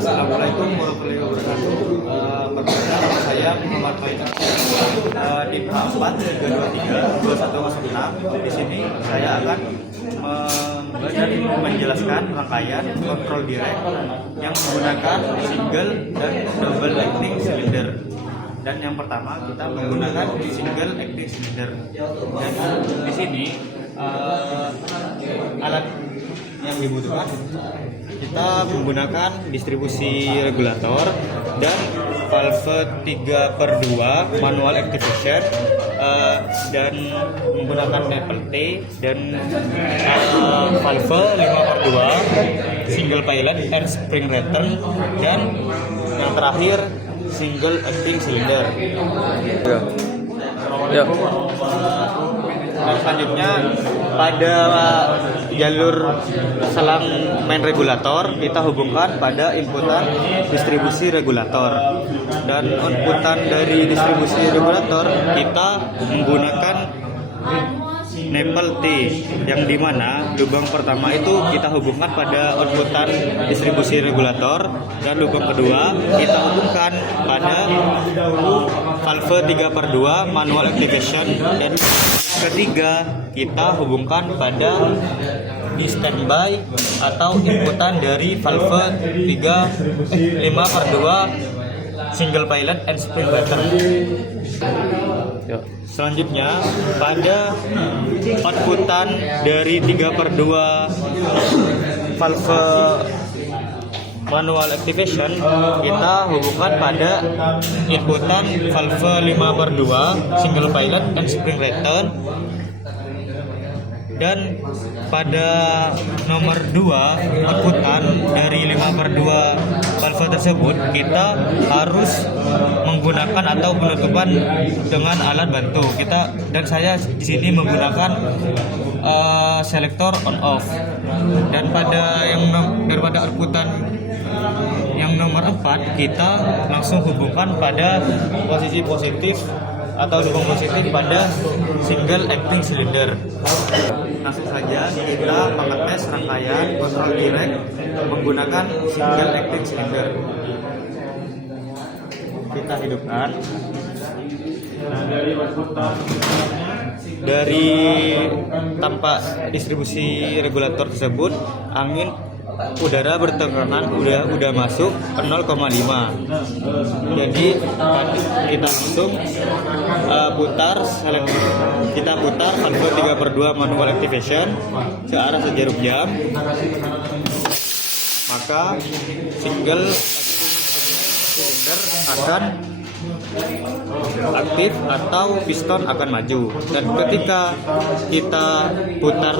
Assalamualaikum warahmatullahi wabarakatuh. Perkenalkan saya Muhammad Faizal di 4 323 2106. Di sini saya akan menjelaskan rangkaian kontrol direct yang menggunakan single dan double acting cylinder. Dan yang pertama kita menggunakan single acting cylinder. Dan di sini alat yang dibutuhkan kita menggunakan distribusi regulator dan valve 3/2 manual activation dan menggunakan Maple T dan valve 5/2 single pilot air spring return dan yang terakhir single acting cylinder. Ya. Dan selanjutnya pada jalur selang main regulator kita hubungkan pada inputan distribusi regulator, dan inputan dari distribusi regulator kita menggunakan Maple T yang dimana lubang pertama itu kita hubungkan pada outputan distribusi regulator dan lubang kedua kita hubungkan pada valve 3/2 manual activation dan ketiga kita hubungkan pada di standby atau inputan dari valve 5/2 single pilot and spring return. Selanjutnya pada outputan dari 3/2 valve manual activation kita hubungkan pada inputan valve 5/2 single pilot and spring return, dan pada nomor 2 outputan dari 5/2 valve tersebut kita harus menggunakan atau penutupan dengan alat bantu kita, dan saya di sini menggunakan selektor on off. Dan pada outputan yang nomor 4 kita langsung hubungkan pada posisi positif atau lubang positif pada single acting cylinder. Langsung saja kita mengetes rangkaian kontrol direct menggunakan single acting cylinder. Kita hidupkan. Dari tampak distribusi regulator tersebut angin udara bertekanan udah masuk ke 0,5. Jadi kita langsung kita putar valve 3/2 manual activation ke arah sejarum jam, maka single cylinder akan aktif atau piston akan maju, dan ketika kita putar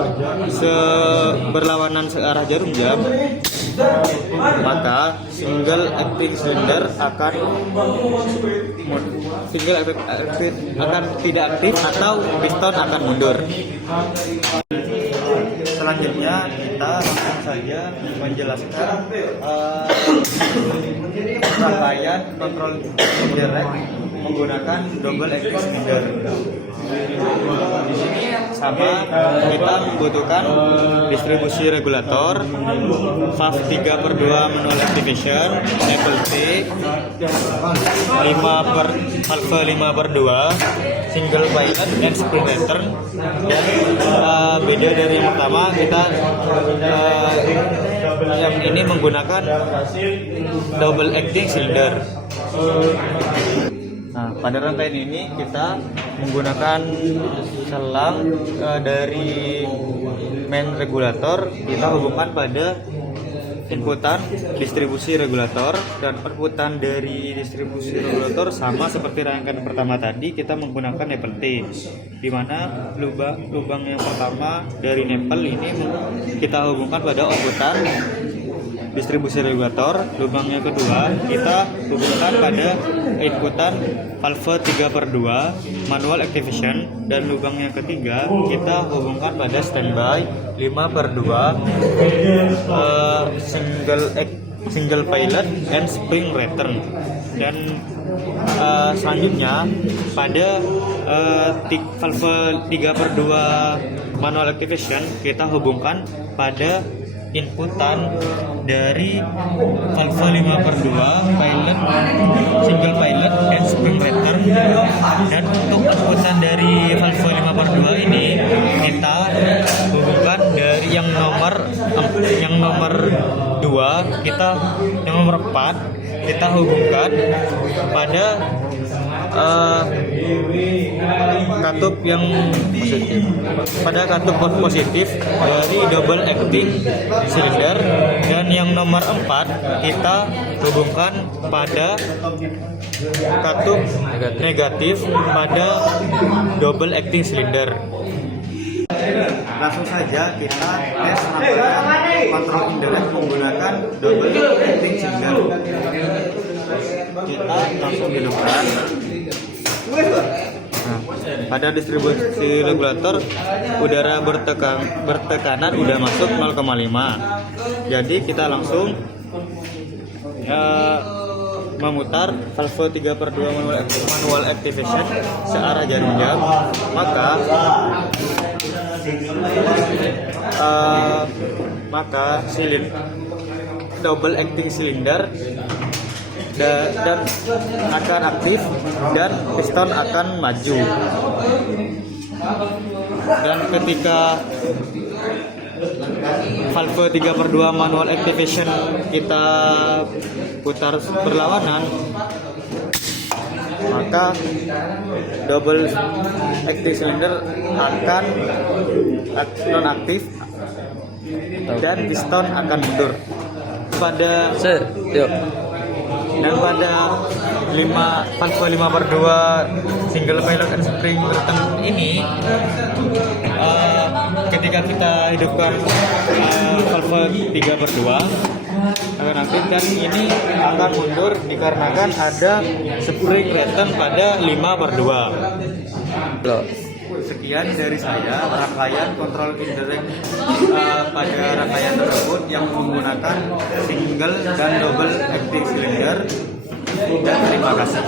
berlawanan searah jarum jam maka single acting cylinder akan tidak aktif atau piston akan mundur. Selanjutnya kita langsung saja menjelaskan rangkaian kontrol direct menggunakan double acting cylinder. Di sini sama kita membutuhkan distribusi regulator, valve 3/2 manual activation, Maple T, valve 5/2 single pilot and spring return. Dan beda dari yang pertama, kita yang ini menggunakan double acting cylinder. Nah, pada rangkaian ini kita menggunakan selang dari main regulator, kita hubungkan pada inputan distribusi regulator, dan outputan dari distribusi regulator sama seperti rangkaian pertama tadi, kita menggunakan Maple T, di mana lubang yang pertama dari Maple ini kita hubungkan pada outputan distribusi regulator, lubang yang kedua kita hubungkan pada inputan valve 3/2 manual activation, dan lubang yang ketiga kita hubungkan pada standby 5/2 single pilot and spring return. Dan selanjutnya pada valve 3/2 manual activation kita hubungkan pada inputan dari valve 5/2 pilot, single pilot dan spring return. Dan untuk inputan dari valve 5/2 ini kita hubungkan dari yang nomor 2, yang nomor 4 kita hubungkan pada katup yang positif, pada katup positif dari double acting silinder, dan yang nomor 4 kita hubungkan pada katup negatif pada double acting silinder. Langsung saja kita tes rangkaian kontrol indirect menggunakan double acting cylinder. Kita langsung hidupkan. Nah, pada distribusi regulator udara bertekanan udah masuk 0,5. Jadi kita langsung memutar valve 3/2 manual activation searah jarum jam. Maka double acting cylinder dan akan aktif dan piston akan maju. Dan ketika valve 3/2 manual activation kita putar berlawanan, maka double acting cylinder akan nonaktif dan piston akan mundur. Pada valve 5/2 single pilot and spring return ini, ketika kita hidupkan valve 3/2 akan aktif, dan ini akan mundur dikarenakan ada spring return pada 5/2. Sekian dari saya rangkaian kontrol indirect pada rangkaian tersebut yang menggunakan single dan double acting cylinder. Dan terima kasih.